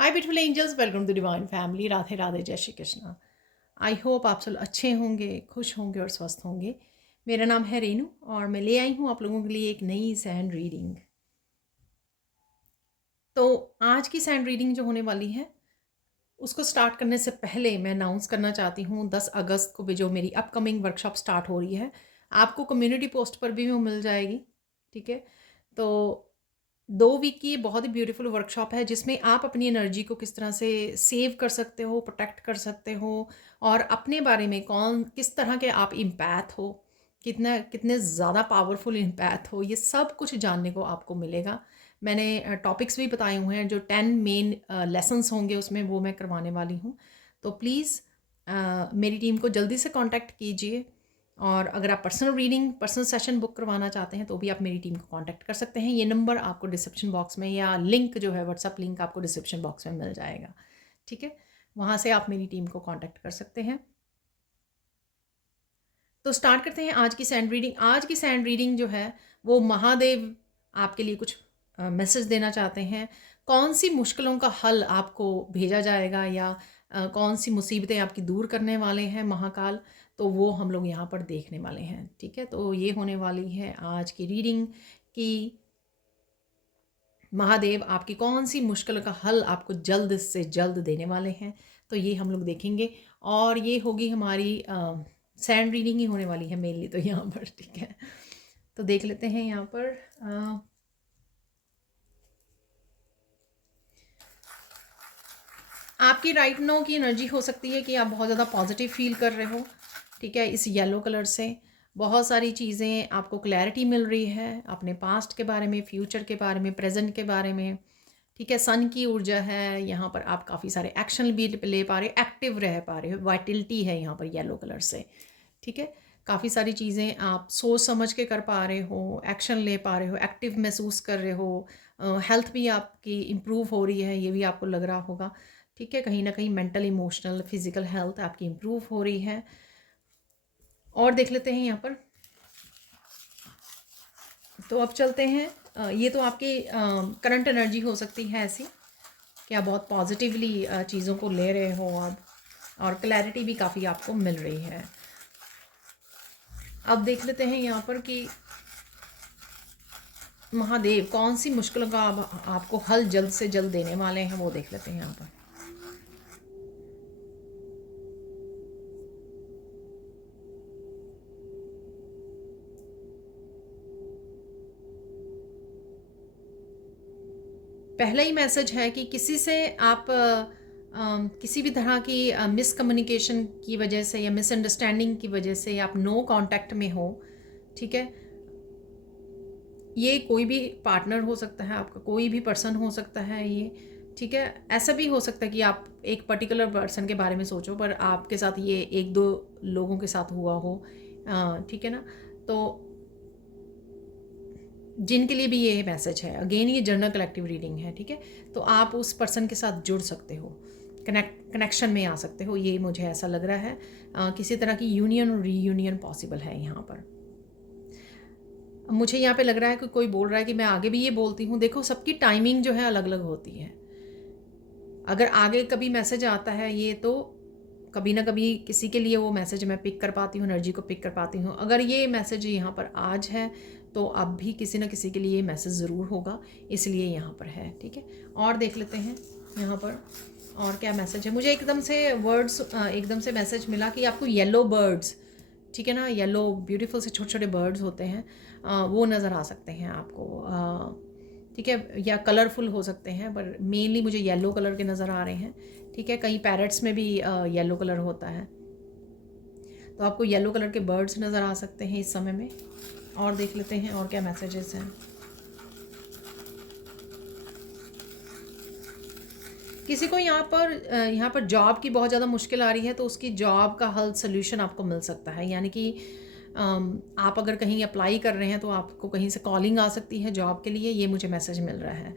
Hi beautiful angels, welcome to divine family. Radhe Radhe, जय Shri Krishna. I hope आप सब अच्छे होंगे, खुश होंगे और स्वस्थ होंगे। मेरा नाम है रेनू और मैं ले आई हूँ आप लोगों के लिए एक नई सैंड रीडिंग। तो आज की सैंड रीडिंग जो होने वाली है उसको स्टार्ट करने से पहले मैं अनाउंस करना चाहती हूँ 10 अगस्त को भी जो मेरी अपकमिंग वर्कशॉप स्टार्ट हो रही है, आपको कम्युनिटी पोस्ट पर भी वो मिल जाएगी। ठीक है, तो 2 वीक की बहुत ही ब्यूटीफुल वर्कशॉप है जिसमें आप अपनी एनर्जी को किस तरह से सेव कर सकते हो, प्रोटेक्ट कर सकते हो और अपने बारे में किस तरह के आप इम्पैथ हो, कितने ज़्यादा पावरफुल इम्पैथ हो, ये सब कुछ जानने को आपको मिलेगा। मैंने टॉपिक्स भी बताए हुए हैं, जो 10 मेन लेसन्स होंगे उसमें वो मैं करवाने वाली हूँ। तो प्लीज़ मेरी टीम को जल्दी से कांटेक्ट कीजिए और अगर आप पर्सनल सेशन बुक करवाना चाहते हैं तो भी आप मेरी टीम को कांटेक्ट कर सकते हैं। ये नंबर आपको डिस्क्रिप्शन बॉक्स में या लिंक जो है व्हाट्सअप लिंक आपको डिस्क्रिप्शन बॉक्स में मिल जाएगा। ठीक है, वहाँ से आप मेरी टीम को कांटेक्ट कर सकते हैं। तो स्टार्ट करते हैं आज की सैंड रीडिंग। आज की सैंड रीडिंग जो है वो महादेव आपके लिए कुछ मैसेज देना चाहते हैं। कौन सी मुश्किलों का हल आपको भेजा जाएगा या कौन सी मुसीबतें आपकी दूर करने वाले हैं महाकाल, तो वो हम लोग यहाँ पर देखने वाले हैं। ठीक है, तो ये होने वाली है आज की रीडिंग कि महादेव आपकी कौन सी मुश्किल का हल आपको जल्द से जल्द देने वाले हैं, तो ये हम लोग देखेंगे। और ये होगी हमारी सैंड रीडिंग ही होने वाली है मेनली तो यहाँ पर। ठीक है, तो देख लेते हैं यहाँ पर। आपकी राइट नो की एनर्जी हो सकती है कि आप बहुत ज़्यादा पॉजिटिव फील कर रहे हो। ठीक है, इस येलो कलर से बहुत सारी चीज़ें आपको क्लैरिटी मिल रही है अपने पास्ट के बारे में, फ्यूचर के बारे में, प्रेजेंट के बारे में। ठीक है, सन की ऊर्जा है यहाँ पर, आप काफ़ी सारे एक्शन भी ले पा रहे हो, एक्टिव रह पा रहे हो, वाइटलिटी है यहाँ पर येलो कलर से। ठीक है, काफ़ी सारी चीज़ें आप सोच समझ के कर पा रहे हो, एक्शन ले पा रहे हो, एक्टिव महसूस कर रहे हो। हेल्थ भी आपकी इम्प्रूव हो रही है, ये भी आपको लग रहा होगा। ठीक है, कहीं ना कहीं मेंटल, इमोशनल, फिजिकल हेल्थ आपकी इम्प्रूव हो रही है। और देख लेते हैं यहाँ पर। तो अब चलते हैं, ये तो आपकी करंट एनर्जी हो सकती है ऐसी कि आप बहुत पॉजिटिवली चीज़ों को ले रहे हो अब, और क्लैरिटी भी काफ़ी आपको मिल रही है। अब देख लेते हैं यहाँ पर कि महादेव कौन सी मुश्किलों का आपको हल जल्द से जल्द देने वाले हैं, वो देख लेते हैं यहाँ पर। पहला ही मैसेज है कि किसी से आप किसी भी तरह की मिसकम्युनिकेशन की वजह से या मिसअंडरस्टैंडिंग की वजह से आप नो कांटेक्ट में हो। ठीक है, ये कोई भी पार्टनर हो सकता है आपका, कोई भी पर्सन हो सकता है ये। ठीक है, ऐसा भी हो सकता है कि आप एक पर्टिकुलर पर्सन के बारे में सोचो पर आपके साथ ये एक दो लोगों के साथ हुआ हो। ठीक है ना, तो जिनके लिए भी ये मैसेज है, अगेन ये जनरल कलेक्टिव रीडिंग है। ठीक है, तो आप उस पर्सन के साथ जुड़ सकते हो, कनेक्शन में आ सकते हो, ये मुझे ऐसा लग रहा है। किसी तरह की यूनियन और रीयूनियन पॉसिबल है यहाँ पर। मुझे यहाँ पे लग रहा है कि कोई बोल रहा है कि मैं आगे भी ये बोलती हूँ। देखो, सबकी टाइमिंग जो है अलग अलग होती है। अगर आगे कभी मैसेज आता है ये, तो कभी ना कभी किसी के लिए वो मैसेज मैं पिक कर पाती हूँ, एनर्जी को पिक कर पाती हूँ। अगर ये मैसेज यहाँ पर आज है तो अब भी किसी ना किसी के लिए ये मैसेज ज़रूर होगा, इसलिए यहाँ पर है। ठीक है, और देख लेते हैं यहाँ पर और क्या मैसेज है। मुझे एकदम से वर्ड्स, एकदम से मैसेज मिला कि आपको येलो बर्ड्स, ठीक है ना, येलो ब्यूटीफुल से छोटे छोटे बर्ड्स होते हैं, वो नज़र आ सकते हैं आपको। ठीक है, या कलरफुल हो सकते हैं, पर मेनली मुझे येलो कलर के नज़र आ रहे हैं। ठीक है, कहीं पैरट्स में भी येलो कलर होता है, तो आपको येलो कलर के बर्ड्स नज़र आ सकते हैं इस समय में। और देख लेते हैं और क्या मैसेजेस हैं। किसी को यहाँ पर जॉब की बहुत ज़्यादा मुश्किल आ रही है, तो उसकी जॉब का हल सोल्यूशन आपको मिल सकता है। यानी कि आप अगर कहीं अप्लाई कर रहे हैं तो आपको कहीं से कॉलिंग आ सकती है जॉब के लिए, ये मुझे मैसेज मिल रहा है।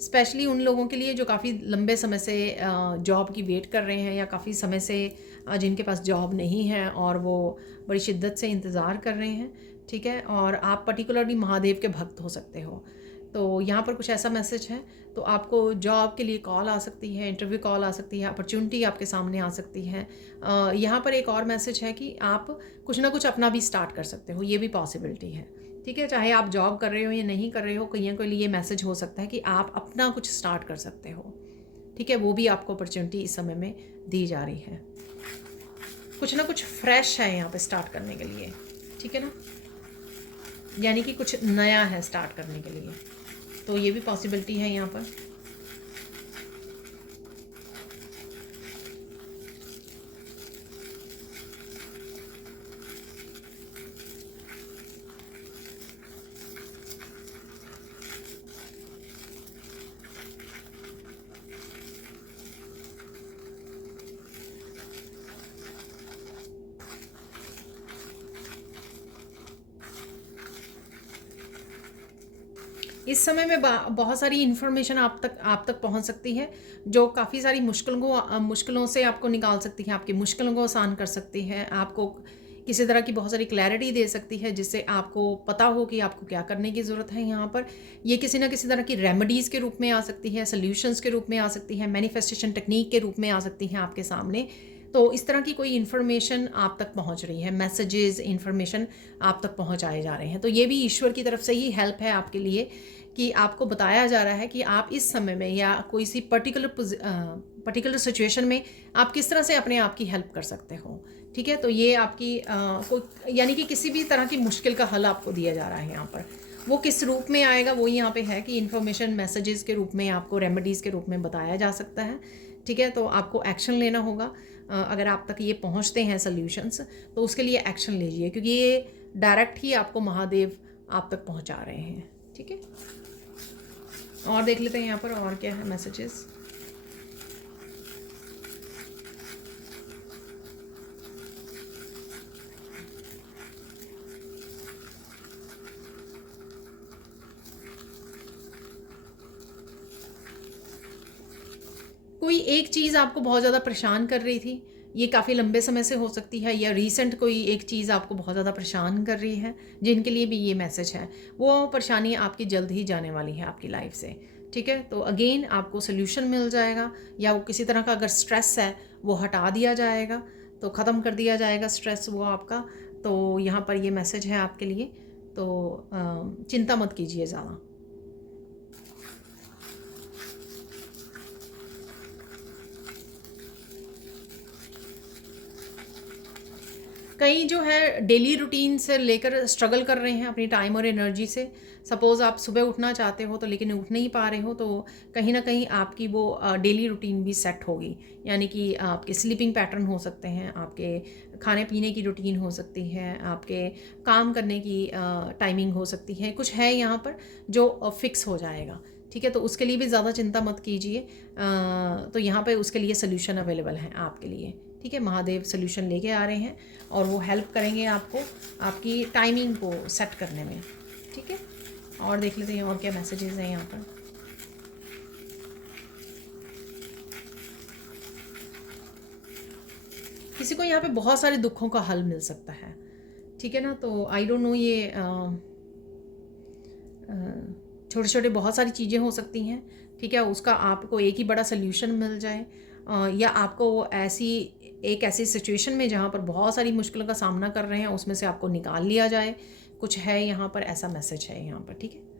स्पेशली उन लोगों के लिए जो काफ़ी लंबे समय से जॉब की वेट कर रहे हैं, या काफ़ी समय से जिनके पास जॉब नहीं है और वो बड़ी शिद्दत से इंतज़ार कर रहे हैं। ठीक है, और आप पर्टिकुलरली महादेव के भक्त हो सकते हो। तो यहाँ पर कुछ ऐसा मैसेज है, तो आपको जॉब के लिए कॉल आ सकती है, इंटरव्यू कॉल आ सकती है, अपॉर्चुनिटी आपके सामने आ सकती है। यहाँ पर एक और मैसेज है कि आप कुछ ना कुछ अपना भी स्टार्ट कर सकते हो, ये भी पॉसिबिलिटी है। ठीक है, चाहे आप जॉब कर रहे हो या नहीं कर रहे हो, कहीं के लिए मैसेज हो सकता है कि आप अपना कुछ स्टार्ट कर सकते हो। ठीक है, वो भी आपको अपॉर्चुनिटी इस समय में दी जा रही है। कुछ ना कुछ फ्रेश है यहाँ पे स्टार्ट करने के लिए। ठीक है ना, यानी कि कुछ नया है स्टार्ट करने के लिए, तो ये भी पॉसिबिलिटी है यहाँ पर। इस समय में बहुत सारी इन्फॉर्मेशन आप तक पहुंच सकती है, जो काफ़ी सारी मुश्किलों से आपको निकाल सकती है, आपकी मुश्किलों को आसान कर सकती है, आपको किसी तरह की बहुत सारी क्लैरिटी दे सकती है, जिससे आपको पता हो कि आपको क्या करने की ज़रूरत है। यहाँ पर ये किसी ना किसी तरह की रेमेडीज़ के रूप में आ सकती है, सोल्यूशंस के रूप में आ सकती है, मैनिफेस्टेशन टेक्निक के रूप में आ सकती है आपके सामने। तो इस तरह की कोई इन्फॉर्मेशन आप तक पहुंच रही है, मैसेजेस, इन्फॉर्मेशन आप तक पहुंचाए जा रहे हैं। तो ये भी ईश्वर की तरफ से ही हेल्प है आपके लिए, कि आपको बताया जा रहा है कि आप इस समय में या कोई सी पर्टिकुलर सिचुएशन में आप किस तरह से अपने आप की हेल्प कर सकते हो। ठीक है, तो ये आपकी कोई यानी कि किसी भी तरह की मुश्किल का हल आपको दिया जा रहा है यहाँ पर। वो किस रूप में आएगा वो यहाँ पे है कि इन्फॉर्मेशन मैसेजेस के रूप में, आपको रेमेडीज़ के रूप में बताया जा सकता है। ठीक है, तो आपको एक्शन लेना होगा। अगर आप तक ये पहुँचते हैं सोल्यूशंस, तो उसके लिए एक्शन लीजिए, क्योंकि ये डायरेक्ट ही आपको महादेव आप तक पहुँचा रहे हैं। ठीक है, और देख लेते हैं यहाँ पर और क्या है मैसेजेस। कोई एक चीज़ आपको बहुत ज़्यादा परेशान कर रही थी, ये काफ़ी लंबे समय से हो सकती है, या रीसेंट कोई एक चीज़ आपको बहुत ज़्यादा परेशान कर रही है, जिनके लिए भी ये मैसेज है, वो परेशानी आपकी जल्द ही जाने वाली है आपकी लाइफ से। ठीक है, तो अगेन आपको सोल्यूशन मिल जाएगा, या वो किसी तरह का अगर स्ट्रेस है वो हटा दिया जाएगा, तो ख़त्म कर दिया जाएगा स्ट्रेस वो आपका। तो यहाँ पर ये मैसेज है आपके लिए, तो चिंता मत कीजिए ज़्यादा। कई जो है डेली रूटीन से लेकर स्ट्रगल कर रहे हैं अपनी टाइम और एनर्जी से। सपोज़ आप सुबह उठना चाहते हो तो लेकिन उठ नहीं पा रहे हो, तो कहीं ना कहीं आपकी वो डेली रूटीन भी सेट होगी। यानी कि आपके स्लीपिंग पैटर्न हो सकते हैं, आपके खाने पीने की रूटीन हो सकती है, आपके काम करने की टाइमिंग हो सकती है, कुछ है यहाँ पर जो फिक्स हो जाएगा। ठीक है, तो उसके लिए भी ज़्यादा चिंता मत कीजिए। तो यहाँ पे उसके लिए सोल्यूशन अवेलेबल हैं आपके लिए। ठीक है, महादेव सोल्यूशन लेके आ रहे हैं और वो हेल्प करेंगे आपको आपकी टाइमिंग को सेट करने में। ठीक है, और देख लेते हैं और क्या मैसेजेस हैं यहाँ पर। किसी को यहाँ पे बहुत सारे दुखों का हल मिल सकता है। ठीक है ना, तो आई डोंट नो, ये छोटे छोटे बहुत सारी चीज़ें हो सकती हैं। ठीक है, उसका आपको एक ही बड़ा सोल्यूशन मिल जाए, या आपको ऐसी सिचुएशन में जहाँ पर बहुत सारी मुश्किलों का सामना कर रहे हैं उसमें से आपको निकाल लिया जाए। कुछ है यहाँ पर, ऐसा मैसेज है यहाँ पर। ठीक है,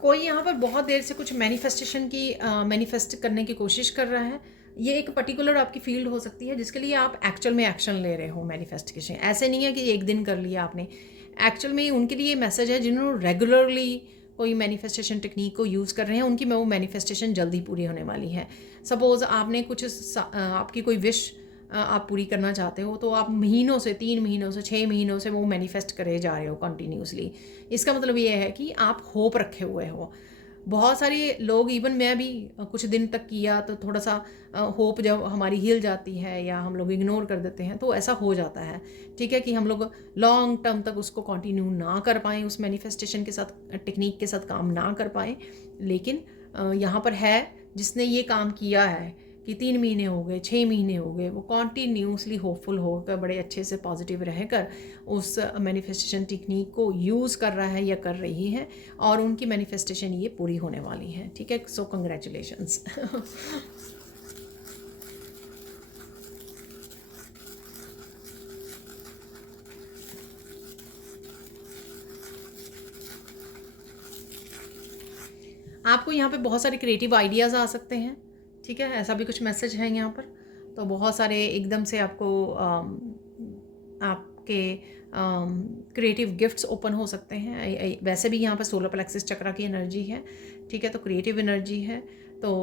कोई यहाँ पर बहुत देर से कुछ मैनिफेस्ट करने की कोशिश कर रहा है। ये एक पर्टिकुलर आपकी फील्ड हो सकती है जिसके लिए आप एक्चुअल में एक्शन ले रहे हो मैनिफेस्टेशन। ऐसे नहीं है कि एक दिन कर लिया आपने, एक्चुअल में उनके लिए मैसेज है जिन्होंने रेगुलरली कोई मैनिफेस्टेशन टेक्निक को यूज़ कर रहे हैं, उनकी वो मैनिफेस्टेशन जल्दी पूरी होने वाली है। सपोज़ आपने आपकी कोई विश आप पूरी करना चाहते हो, तो आप महीनों से, 3 महीनों से, 6 महीनों से वो मैनिफेस्ट करे जा रहे हो कंटिन्यूसली। इसका मतलब ये है कि आप होप रखे हुए हो। बहुत सारे लोग, इवन मैं भी कुछ दिन तक किया तो थोड़ा सा होप जब हमारी हिल जाती है या हम लोग इग्नोर कर देते हैं तो ऐसा हो जाता है। ठीक है, कि हम लोग लॉन्ग टर्म तक उसको कंटिन्यू ना कर पाएँ, उस मैनिफेस्टेशन के साथ, टेक्निक के साथ काम ना कर पाएँ। लेकिन यहाँ पर है जिसने ये काम किया है कि 3 महीने हो गए, 6 महीने हो गए, वो कॉन्टीन्यूसली होपफुल होकर बड़े अच्छे से पॉजिटिव रहकर उस मैनिफेस्टेशन टेक्निक को यूज़ कर रहा है या कर रही है, और उनकी मैनिफेस्टेशन ये पूरी होने वाली है। ठीक है, सो कंग्रेचुलेशंस। आपको यहाँ पे बहुत सारे क्रिएटिव आइडियाज़ आ सकते हैं। ठीक है, ऐसा भी कुछ मैसेज है यहाँ पर। तो बहुत सारे एकदम से आपको आपके क्रिएटिव गिफ्ट्स ओपन हो सकते हैं। वैसे भी यहाँ पर सोलर प्लेक्सिस चक्रा की एनर्जी है। ठीक है, तो क्रिएटिव एनर्जी है। तो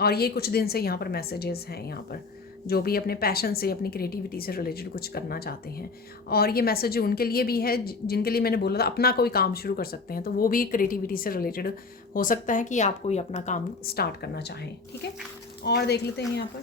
और ये कुछ दिन से यहाँ पर मैसेजेस हैं, यहाँ पर जो भी अपने पैशन से, अपनी क्रिएटिविटी से रिलेटेड कुछ करना चाहते हैं। और ये मैसेज उनके लिए भी है जिनके लिए मैंने बोला था अपना कोई काम शुरू कर सकते हैं, तो वो भी क्रिएटिविटी से रिलेटेड हो सकता है कि आप कोई अपना काम स्टार्ट करना चाहें। ठीक है, और देख लेते हैं यहाँ पर।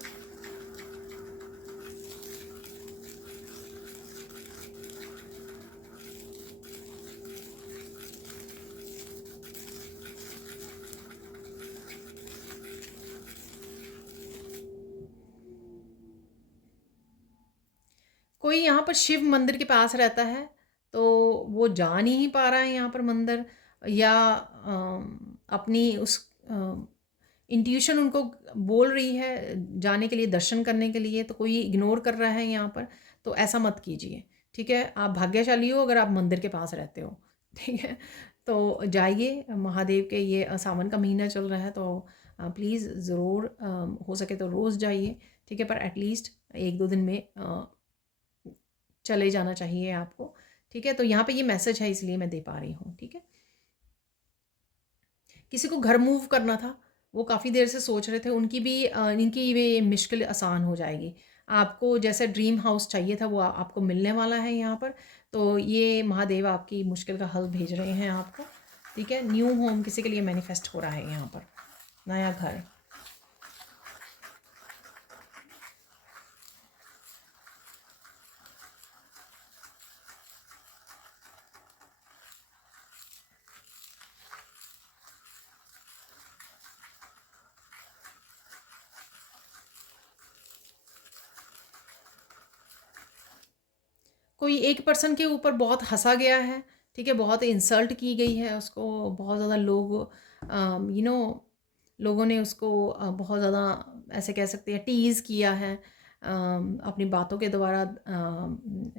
कोई यहाँ पर शिव मंदिर के पास रहता है, तो वो जा नहीं पा रहा है यहाँ पर मंदिर, या अपनी उस इंट्यूशन उनको बोल रही है जाने के लिए, दर्शन करने के लिए, तो कोई इग्नोर कर रहा है यहाँ पर। तो ऐसा मत कीजिए। ठीक है, आप भाग्यशाली हो अगर आप मंदिर के पास रहते हो। ठीक है, तो जाइए, महादेव के ये सावन का महीना चल रहा है, तो प्लीज़ ज़रूर हो सके तो रोज़ जाइए। ठीक है, पर एटलीस्ट 1-2 दिन में चले जाना चाहिए आपको। ठीक है, तो यहाँ पे ये मैसेज है इसलिए मैं दे पा रही हूँ। ठीक है, किसी को घर मूव करना था, वो काफ़ी देर से सोच रहे थे, उनकी भी इनकी ये मुश्किल आसान हो जाएगी। आपको जैसे ड्रीम हाउस चाहिए था वो आपको मिलने वाला है यहाँ पर। तो ये महादेव आपकी मुश्किल का हल भेज रहे हैं आपको। ठीक है, न्यू होम किसी के लिए मैनिफेस्ट हो रहा है यहाँ पर, नया घर। कोई एक पर्सन के ऊपर बहुत हँसा गया है। ठीक है, बहुत इंसल्ट की गई है उसको, बहुत ज़्यादा लोग लोगों ने उसको बहुत ज़्यादा, ऐसे कह सकते हैं, टीज़ किया है अपनी बातों के द्वारा।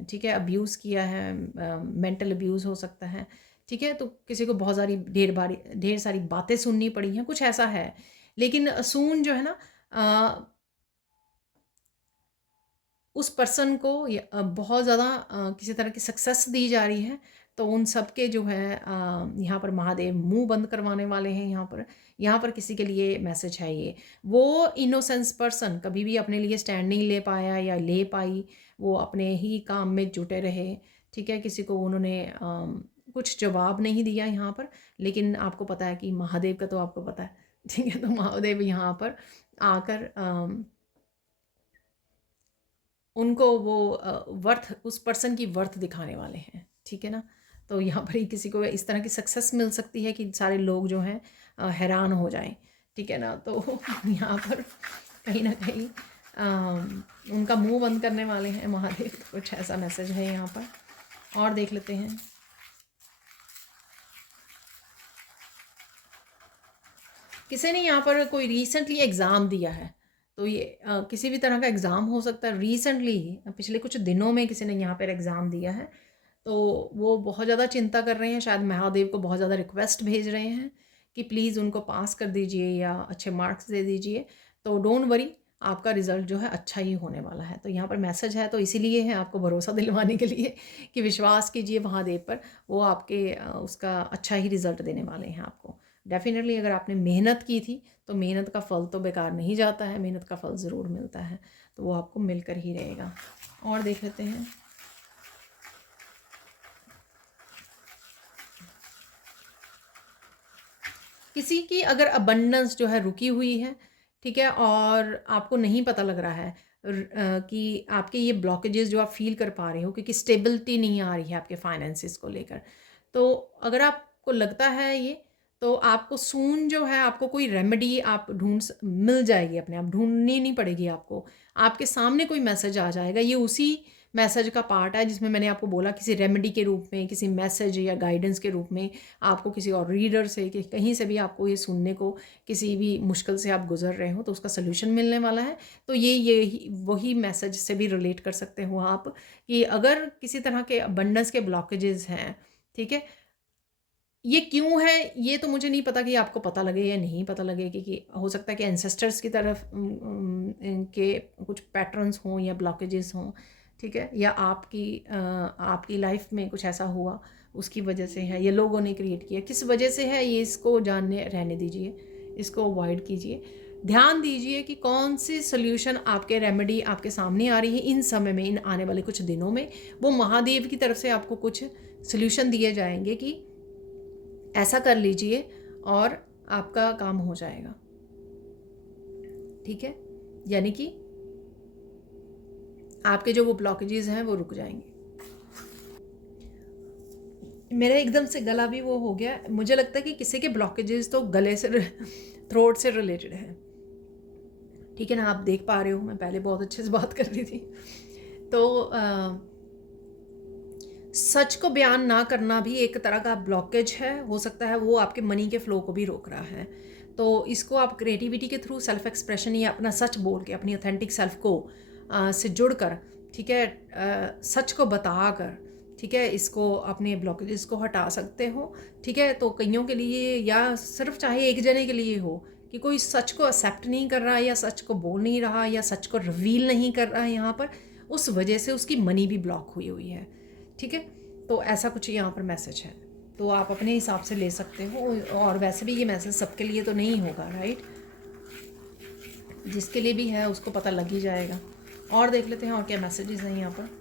ठीक है, अब्यूज़ किया है, मेंटल अब्यूज़ हो सकता है। ठीक है, तो किसी को बहुत सारी ढेर सारी बातें सुननी पड़ी हैं, कुछ ऐसा है। लेकिन सून जो है ना, उस पर्सन को बहुत ज़्यादा किसी तरह की सक्सेस दी जा रही है। तो उन सब के जो है यहाँ पर महादेव मुंह बंद करवाने वाले हैं। यहाँ पर किसी के लिए मैसेज है ये। वो इनोसेंस पर्सन कभी भी अपने लिए स्टैंड नहीं ले पाया या ले पाई, वो अपने ही काम में जुटे रहे। ठीक है, किसी को उन्होंने कुछ जवाब नहीं दिया यहाँ पर। लेकिन आपको पता है कि महादेव का तो आपको पता है। ठीक है, तो महादेव यहाँ पर आकर उनको वो वर्थ, उस पर्सन की वर्थ दिखाने वाले हैं। ठीक है ना, तो यहाँ पर ही किसी को इस तरह की सक्सेस मिल सकती है कि सारे लोग जो हैं हैरान हो जाएं। ठीक है ना, तो यहाँ पर कहीं ना कहीं उनका मुंह बंद करने वाले हैं महादेव। तो कुछ ऐसा मैसेज है यहाँ पर, और देख लेते हैं। किसी ने यहाँ पर कोई रिसेंटली एग्ज़ाम दिया है, तो ये किसी भी तरह का एग्ज़ाम हो सकता है। रिसेंटली पिछले कुछ दिनों में किसी ने यहाँ पर एग्ज़ाम दिया है, तो वो बहुत ज़्यादा चिंता कर रहे हैं, शायद महादेव को बहुत ज़्यादा रिक्वेस्ट भेज रहे हैं कि प्लीज़ उनको पास कर दीजिए या अच्छे मार्क्स दे दीजिए। तो डोंट वरी, आपका रिज़ल्ट जो है अच्छा ही होने वाला है। तो यहाँ पर मैसेज है, तो इसीलिए है आपको भरोसा दिलवाने के लिए कि विश्वास कीजिए महादेव पर, वो आपके उसका अच्छा ही रिज़ल्ट देने वाले हैं आपको। डेफिनेटली अगर आपने मेहनत की थी तो मेहनत का फल तो बेकार नहीं जाता है, मेहनत का फल ज़रूर मिलता है, तो वो आपको मिलकर ही रहेगा। और देख लेते हैं। किसी की अगर अबंडेंस जो है रुकी हुई है, ठीक है, और आपको नहीं पता लग रहा है कि आपके ये ब्लॉकेजेस जो आप फील कर पा रहे हो, क्योंकि स्टेबिलिटी नहीं आ रही है आपके फाइनेंसिस को लेकर। तो अगर आपको लगता है ये, तो आपको सून जो है आपको कोई रेमेडी आप मिल जाएगी, अपने आप ढूंढनी नहीं पड़ेगी आपको। आपके सामने कोई मैसेज आ जाएगा, ये उसी मैसेज का पार्ट है जिसमें मैंने आपको बोला किसी रेमेडी के रूप में, किसी मैसेज या गाइडेंस के रूप में आपको किसी और रीडर से कि कहीं से भी आपको ये सुनने को, किसी भी मुश्किल से आप गुजर रहे हो तो उसका सल्यूशन मिलने वाला है। तो ये वही मैसेज से भी रिलेट कर सकते हो आप कि अगर किसी तरह के अबंडेंस के ब्लॉकेजेस हैं, ठीक है, ये क्यों है ये तो मुझे नहीं पता कि आपको पता लगे या नहीं पता लगे, क्योंकि हो सकता है कि एंसेस्टर्स की तरफ इनके कुछ पैटर्न्स हों या ब्लॉकेजेस हों, ठीक है, या आपकी लाइफ में कुछ ऐसा हुआ उसकी वजह से है, ये लोगों ने क्रिएट किया, किस वजह से है ये, इसको जानने रहने दीजिए, इसको अवॉइड कीजिए। ध्यान दीजिए कि कौन सी सोल्यूशन आपके रेमेडी आपके सामने आ रही है इन समय में, इन आने वाले कुछ दिनों में वो महादेव की तरफ से आपको कुछ सोल्यूशन दिए जाएंगे कि ऐसा कर लीजिए और आपका काम हो जाएगा, ठीक है, यानी कि आपके जो वो ब्लॉकेजेस हैं वो रुक जाएंगे। मेरा एकदम से गला भी वो हो गया, मुझे लगता है कि किसी के ब्लॉकेजेस तो गले से थ्रोट से रिलेटेड है, ठीक है ना। आप देख पा रहे हो मैं पहले बहुत अच्छे से बात कर रही थी। तो सच को बयान ना करना भी एक तरह का ब्लॉकेज है, हो सकता है वो आपके मनी के फ्लो को भी रोक रहा है। तो इसको आप क्रिएटिविटी के थ्रू सेल्फ एक्सप्रेशन या अपना सच बोल के अपनी ऑथेंटिक सेल्फ को से जुड़ कर, ठीक है, सच को बता कर, ठीक है, इसको अपने ब्लॉकेजेस को हटा सकते हो, ठीक है। तो कईयों के लिए या सिर्फ चाहे एक जने के लिए हो कि कोई सच को एक्सेप्ट नहीं कर रहा या सच को बोल नहीं रहा या सच को रिवील नहीं कर रहा है यहाँ पर, उस वजह से उसकी मनी भी ब्लॉक हुई हुई है, ठीक है। तो ऐसा कुछ यहाँ पर मैसेज है, तो आप अपने हिसाब से ले सकते हो। और वैसे भी ये मैसेज सबके लिए तो नहीं होगा, राइट, जिसके लिए भी है उसको पता लग ही जाएगा। और देख लेते हैं और क्या मैसेजेस हैं यहाँ पर।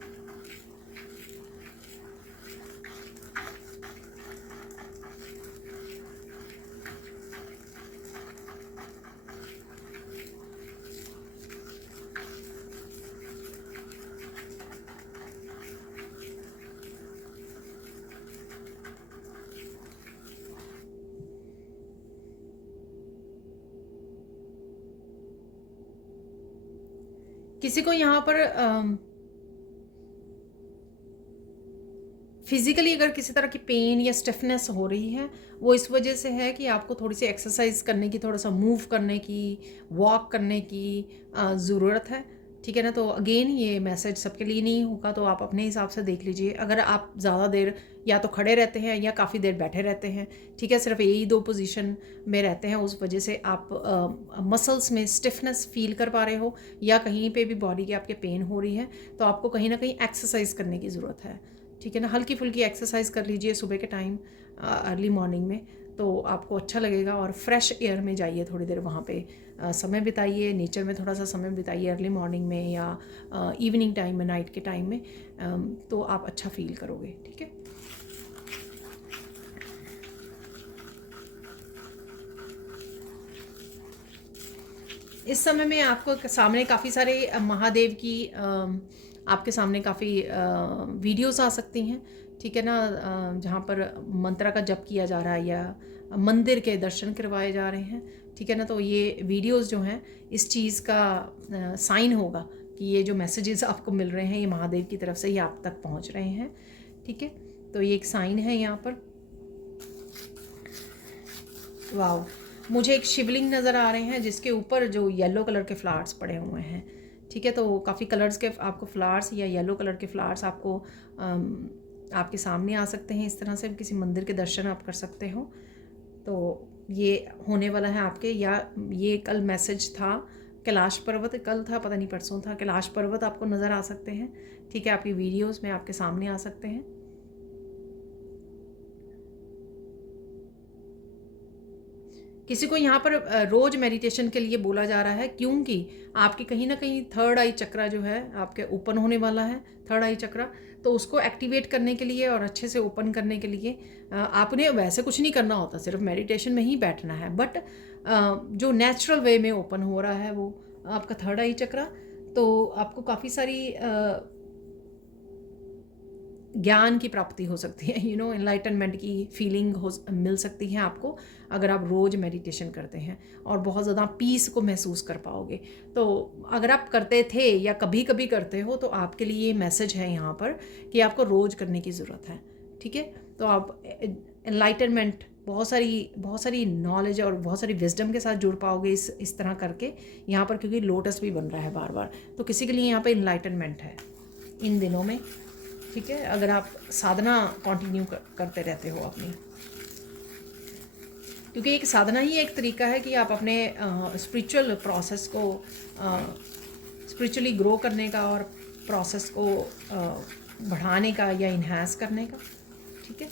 किसी को यहाँ पर फिज़िकली अगर किसी तरह की पेन या स्टिफनेस हो रही है, वो इस वजह से है कि आपको थोड़ी सी एक्सरसाइज करने की, थोड़ा सा मूव करने की, वॉक करने की ज़रूरत है, ठीक है ना। तो अगेन ये मैसेज सबके लिए नहीं होगा, तो आप अपने हिसाब से देख लीजिए। अगर आप ज़्यादा देर या तो खड़े रहते हैं या काफ़ी देर बैठे रहते हैं, ठीक है, सिर्फ यही दो पोजीशन में रहते हैं, उस वजह से आप मसल्स में स्टिफनेस फील कर पा रहे हो या कहीं पे भी बॉडी के आपके पेन हो रही है, तो आपको कहीं ना कहीं एक्सरसाइज करने की ज़रूरत है, ठीक है ना। हल्की फुल्की एक्सरसाइज कर लीजिए सुबह के टाइम, अर्ली मॉर्निंग में, तो आपको अच्छा लगेगा। और फ्रेश एयर में जाइए थोड़ी देर, वहाँ पे समय बिताइए, नेचर में थोड़ा सा समय बिताइए अर्ली मॉर्निंग में या इवनिंग टाइम में, नाइट के टाइम में, तो आप अच्छा फील करोगे, ठीक है। इस समय में आपको सामने काफ़ी सारे महादेव की आपके सामने काफ़ी वीडियोस आ सकती हैं, ठीक है ना, जहाँ पर मंत्र का जप किया जा रहा है या मंदिर के दर्शन करवाए जा रहे हैं, ठीक है ना। तो ये वीडियोस जो हैं इस चीज़ का साइन होगा कि ये जो मैसेजेस आपको मिल रहे हैं ये महादेव की तरफ से ही आप तक पहुँच रहे हैं, ठीक है। तो ये एक साइन है यहाँ पर। वाह, मुझे एक शिवलिंग नज़र आ रहे हैं जिसके ऊपर जो येलो कलर के फ्लावर्स पड़े हुए हैं, ठीक है। तो काफ़ी कलर्स के आपको फ्लावर्स या येलो कलर के फ्लावर्स आपको आपके सामने आ सकते हैं। इस तरह से किसी मंदिर के दर्शन आप कर सकते हो। तो ये होने वाला है आपके, या ये कल मैसेज था कैलाश पर्वत, कल था पता नहीं परसों था, कैलाश पर्वत आपको नज़र आ सकते हैं, ठीक है, आपकी वीडियोज़ में आपके सामने आ सकते हैं। किसी को यहाँ पर रोज़ मेडिटेशन के लिए बोला जा रहा है, क्योंकि आपकी कहीं ना कहीं थर्ड आई चक्रा जो है आपके ओपन होने वाला है, थर्ड आई चक्रा। तो उसको एक्टिवेट करने के लिए और अच्छे से ओपन करने के लिए आपने वैसे कुछ नहीं करना होता, सिर्फ मेडिटेशन में ही बैठना है। बट जो नेचुरल वे में ओपन हो रहा है वो आपका थर्ड आई चक्रा, तो आपको काफ़ी सारी ज्ञान की प्राप्ति हो सकती है, एनलाइटनमेंट की फीलिंग हो मिल सकती है आपको अगर आप रोज़ मेडिटेशन करते हैं, और बहुत ज़्यादा पीस को महसूस कर पाओगे। तो अगर आप करते थे या कभी कभी करते हो तो आपके लिए ये मैसेज है यहाँ पर कि आपको रोज़ करने की ज़रूरत है। ठीक है, तो आप एनलाइटनमेंट, बहुत सारी नॉलेज और बहुत सारी विजडम के साथ जुड़ पाओगे इस तरह करके यहाँ पर, क्योंकि लोटस भी बन रहा है बार बार। तो किसी के लिए यहाँ पर एनलाइटनमेंट है इन दिनों में। ठीक है, अगर आप साधना कंटिन्यू करते रहते हो अपनी, क्योंकि एक साधना ही एक तरीका है कि आप अपने स्पिरिचुअल प्रोसेस को, स्पिरिचुअली ग्रो करने का और प्रोसेस को बढ़ाने का या इन्हांस करने का। ठीक है,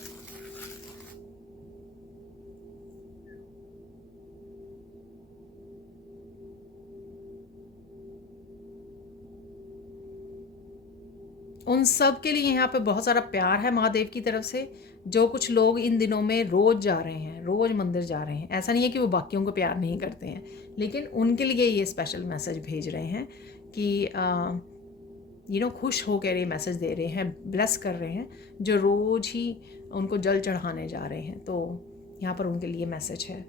उन सब के लिए यहाँ पे बहुत सारा प्यार है महादेव की तरफ से। जो कुछ लोग इन दिनों में रोज़ जा रहे हैं, रोज़ मंदिर जा रहे हैं, ऐसा नहीं है कि वो बाकियों को प्यार नहीं करते हैं, लेकिन उनके लिए ये स्पेशल मैसेज भेज रहे हैं कि खुश होकर ये मैसेज दे रहे हैं, ब्लेस कर रहे हैं जो रोज़ ही उनको जल चढ़ाने जा रहे हैं। तो यहाँ पर उनके लिए मैसेज है।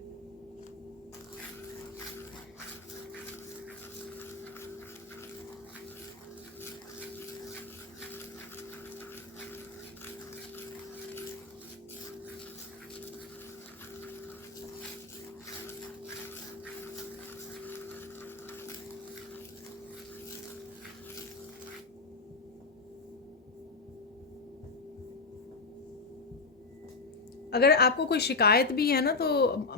अगर आपको कोई शिकायत भी है ना तो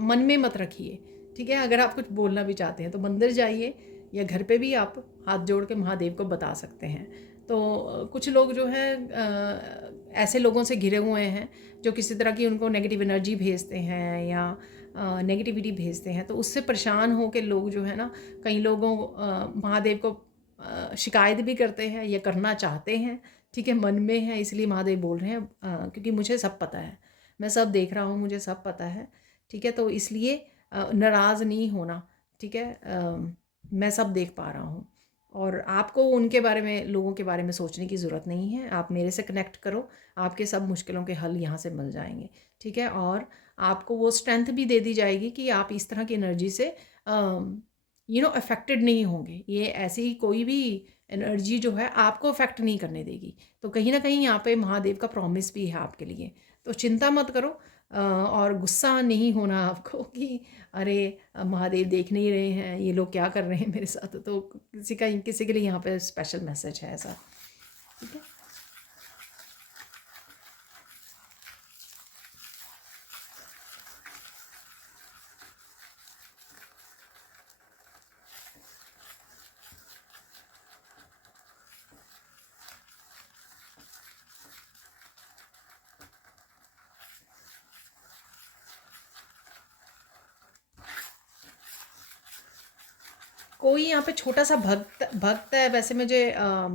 मन में मत रखिए। ठीक है, अगर आप कुछ बोलना भी चाहते हैं तो मंदिर जाइए, या घर पे भी आप हाथ जोड़ के महादेव को बता सकते हैं। तो कुछ लोग जो हैं ऐसे लोगों से घिरे हुए हैं जो किसी तरह की उनको नेगेटिव एनर्जी भेजते हैं या नेगेटिविटी भेजते हैं, तो उससे परेशान हो के लोग जो है ना, कई लोगों महादेव को शिकायत भी करते हैं या करना चाहते हैं। ठीक है, मन में है, इसलिए महादेव बोल रहे हैं क्योंकि मुझे सब पता है, मैं सब देख रहा हूँ, मुझे सब पता है। ठीक है, तो इसलिए नाराज़ नहीं होना। ठीक है, मैं सब देख पा रहा हूँ, और आपको उनके बारे में, लोगों के बारे में सोचने की ज़रूरत नहीं है। आप मेरे से कनेक्ट करो, आपके सब मुश्किलों के हल यहाँ से मिल जाएंगे। ठीक है, और आपको वो स्ट्रेंथ भी दे दी जाएगी कि आप इस तरह की एनर्जी से अफेक्टेड नहीं होंगे। ये ऐसी कोई भी एनर्जी जो है आपको अफेक्ट नहीं करने देगी। तो कहीं ना कहीं यहाँ पे महादेव का प्रॉमिस भी है आपके लिए। तो चिंता मत करो, और गुस्सा नहीं होना आपको कि अरे महादेव देख नहीं रहे हैं, ये लोग क्या कर रहे हैं मेरे साथ। तो किसी के लिए यहाँ पे स्पेशल मैसेज है ऐसा। ठीक है, कोई यहाँ पे छोटा सा भक्त भक्त है। वैसे मुझे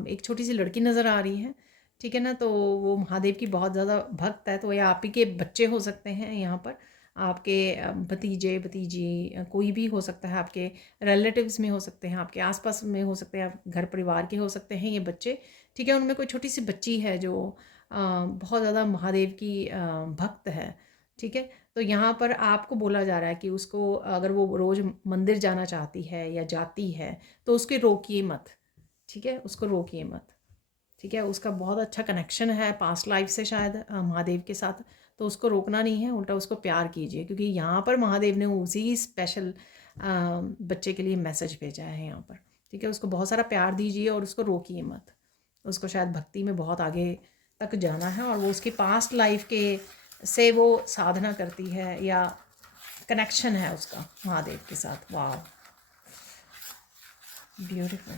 एक छोटी सी लड़की नज़र आ रही है। ठीक है ना, तो वो महादेव की बहुत ज़्यादा भक्त है। तो ये आप ही के बच्चे हो सकते हैं यहाँ पर, आपके भतीजे भतीजी, कोई भी हो सकता है, आपके रिलेटिव्स में हो सकते हैं, आपके आसपास में हो सकते हैं, आप घर परिवार के हो सकते हैं ये बच्चे। ठीक है, उनमें कोई छोटी सी बच्ची है जो बहुत ज़्यादा महादेव की भक्त है। ठीक है, तो यहाँ पर आपको बोला जा रहा है कि उसको, अगर वो रोज़ मंदिर जाना चाहती है या जाती है, तो उसके रोकिए मत। ठीक है, उसको रोकिए मत। ठीक है, उसका बहुत अच्छा कनेक्शन है पास्ट लाइफ से शायद महादेव के साथ। तो उसको रोकना नहीं है, उल्टा उसको प्यार कीजिए, क्योंकि यहाँ पर महादेव ने उसी स्पेशल बच्चे के लिए मैसेज भेजा है यहाँ पर। ठीक है, उसको बहुत सारा प्यार दीजिए और उसको रोकिए मत। उसको शायद भक्ति में बहुत आगे तक जाना है, और वो उसकी पास्ट लाइफ के से वो साधना करती है या कनेक्शन है उसका महादेव के साथ। वाह, ब्यूटीफुल।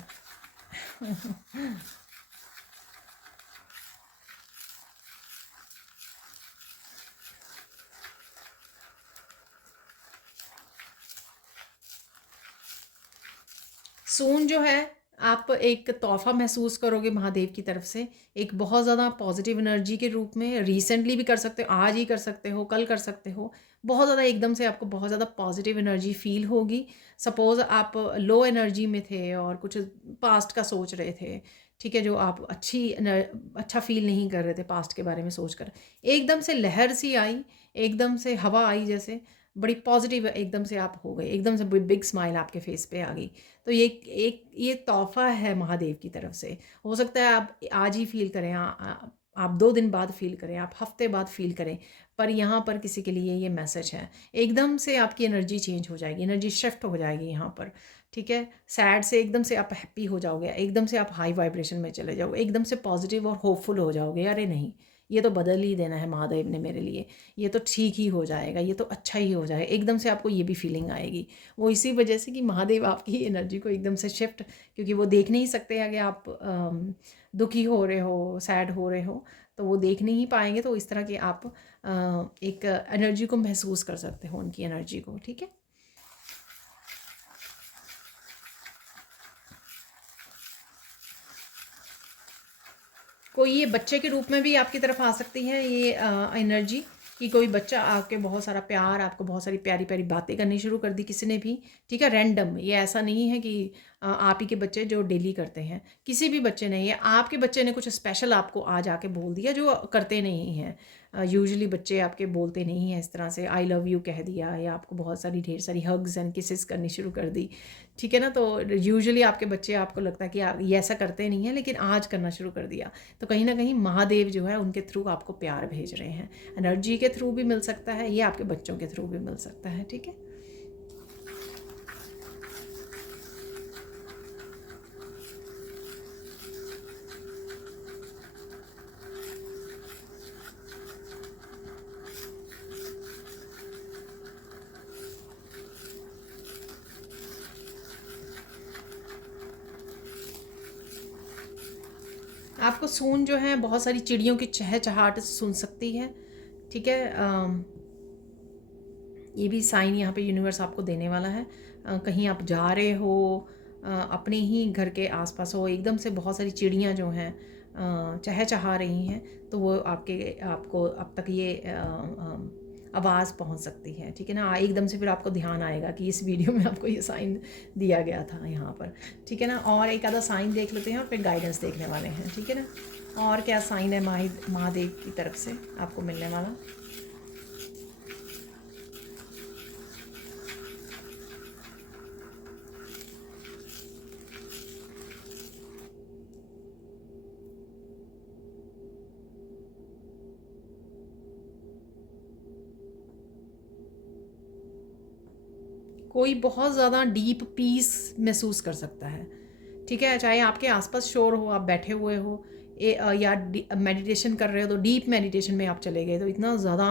सून जो है, आप एक तोहफ़ा महसूस करोगे महादेव की तरफ से, एक बहुत ज़्यादा पॉजिटिव एनर्जी के रूप में। रिसेंटली भी कर सकते हो, आज ही कर सकते हो, कल कर सकते हो। बहुत ज़्यादा एकदम से आपको बहुत ज़्यादा पॉजिटिव एनर्जी फ़ील होगी। सपोज़ आप लो एनर्जी में थे और कुछ पास्ट का सोच रहे थे, ठीक है, जो आप अच्छा फ़ील नहीं कर रहे थे पास्ट के बारे में सोचकर। एकदम से लहर सी आई, एकदम से हवा आई जैसे, बड़ी पॉजिटिव एकदम से आप हो गए, एकदम से बिग स्माइल आपके फेस पे आ गई। तो ये तोहफ़ा है महादेव की तरफ से। हो सकता है आप आज ही फ़ील करें, आप 2 दिन बाद फ़ील करें, आप हफ़्ते बाद फ़ील करें, पर यहाँ पर किसी के लिए ये मैसेज है। एकदम से आपकी एनर्जी चेंज हो जाएगी, एनर्जी शिफ्ट हो जाएगी यहाँ पर, ठीक है? सैड से एकदम से आप हैप्पी हो जाओगे, एकदम से आप हाई वाइब्रेशन में चले जाओगे, एकदम से पॉज़िटिव और होपफुल हो जाओगे। अरे नहीं, ये तो बदल ही देना है महादेव ने मेरे लिए, ये तो ठीक ही हो जाएगा, ये तो अच्छा ही हो जाएगा। एकदम से आपको ये भी फीलिंग आएगी। वो इसी वजह से कि महादेव आपकी एनर्जी को एकदम से शिफ्ट, क्योंकि वो देख नहीं सकते हैं कि आप दुखी हो रहे हो, सैड हो रहे हो, तो वो देख नहीं पाएंगे। तो इस तरह की आप एक एनर्जी को महसूस कर सकते हो, उनकी एनर्जी को, ठीक है। कोई ये बच्चे के रूप में भी आपकी तरफ आ सकती है ये एनर्जी, कि कोई बच्चा आके बहुत सारा प्यार, आपको बहुत सारी प्यारी प्यारी बातें करनी शुरू कर दी किसी ने भी, ठीक है। रैंडम, ये ऐसा नहीं है कि आप ही के बच्चे जो डेली करते हैं, किसी भी बच्चे ने, ये आपके बच्चे ने कुछ स्पेशल आपको आज आके बोल दिया जो करते नहीं हैं। यूजुअली बच्चे आपके बोलते नहीं हैं इस तरह से, आई लव यू कह दिया, या आपको बहुत सारी ढेर सारी हग्स एंड किसेस करनी शुरू कर दी, ठीक है ना। तो यूजुअली आपके बच्चे, आपको लगता है कि ये ऐसा करते नहीं हैं, लेकिन आज करना शुरू कर दिया। तो कहीं ना कहीं महादेव जो है उनके थ्रू आपको प्यार भेज रहे हैं। एनर्जी के थ्रू भी मिल सकता है, ये आपके बच्चों के थ्रू भी मिल सकता है, ठीक है। आपको सून जो है बहुत सारी चिड़ियों की चहचहाहट सुन सकती है, ठीक है। ये भी साइन यहाँ पे यूनिवर्स आपको देने वाला है। कहीं आप जा रहे हो, अपने ही घर के आसपास हो, एकदम से बहुत सारी चिड़ियाँ जो हैं चहचहा रही हैं, तो वो आपको अब तक ये आवाज़ पहुँच सकती है, ठीक है ना। एकदम से फिर आपको ध्यान आएगा कि इस वीडियो में आपको ये साइन दिया गया था यहाँ पर, ठीक है ना। और एक आधा साइन देख लेते हैं और फिर गाइडेंस देखने वाले हैं, ठीक है ना। और क्या साइन है महादेव की तरफ से आपको मिलने वाला। कोई बहुत ज़्यादा डीप पीस महसूस कर सकता है, ठीक है। चाहे आपके आसपास शोर हो, आप बैठे हुए हो या मेडिटेशन कर रहे हो, तो डीप मेडिटेशन में आप चले गए, तो इतना ज़्यादा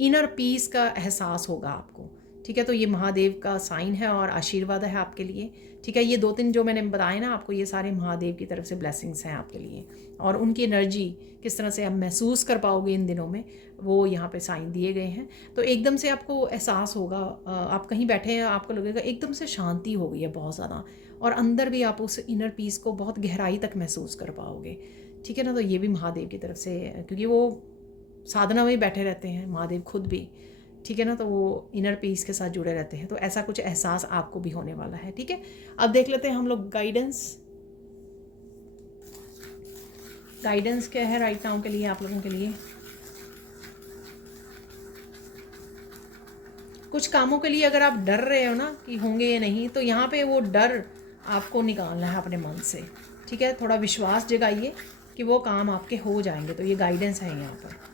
इनर पीस का एहसास होगा आपको, ठीक है। तो ये महादेव का साइन है और आशीर्वाद है आपके लिए, ठीक है। ये 2-3 जो मैंने बताए ना आपको, ये सारे महादेव की तरफ से ब्लेसिंग्स हैं आपके लिए। और उनकी एनर्जी किस तरह से आप महसूस कर पाओगे इन दिनों में, वो यहाँ पे साइन दिए गए हैं। तो एकदम से आपको एहसास होगा, आप कहीं बैठे हैं, आपको लगेगा एकदम से शांति हो गई है बहुत ज़्यादा, और अंदर भी आप उस इनर पीस को बहुत गहराई तक महसूस कर पाओगे, ठीक है ना। तो ये भी महादेव की तरफ से, क्योंकि वो साधना में ही बैठे रहते हैं महादेव खुद भी, ठीक है ना। तो वो इनर पीस के साथ जुड़े रहते हैं, तो ऐसा कुछ एहसास आपको भी होने वाला है, ठीक है। अब देख लेते हैं हम लोग गाइडेंस क्या है राइट नाउ के लिए, आप लोगों के लिए। कुछ कामों के लिए अगर आप डर रहे हो ना कि होंगे या नहीं, तो यहाँ पे वो डर आपको निकालना है अपने मन से, ठीक है। थोड़ा विश्वास जगाइए कि वो काम आपके हो जाएंगे। तो ये गाइडेंस है यहाँ पर।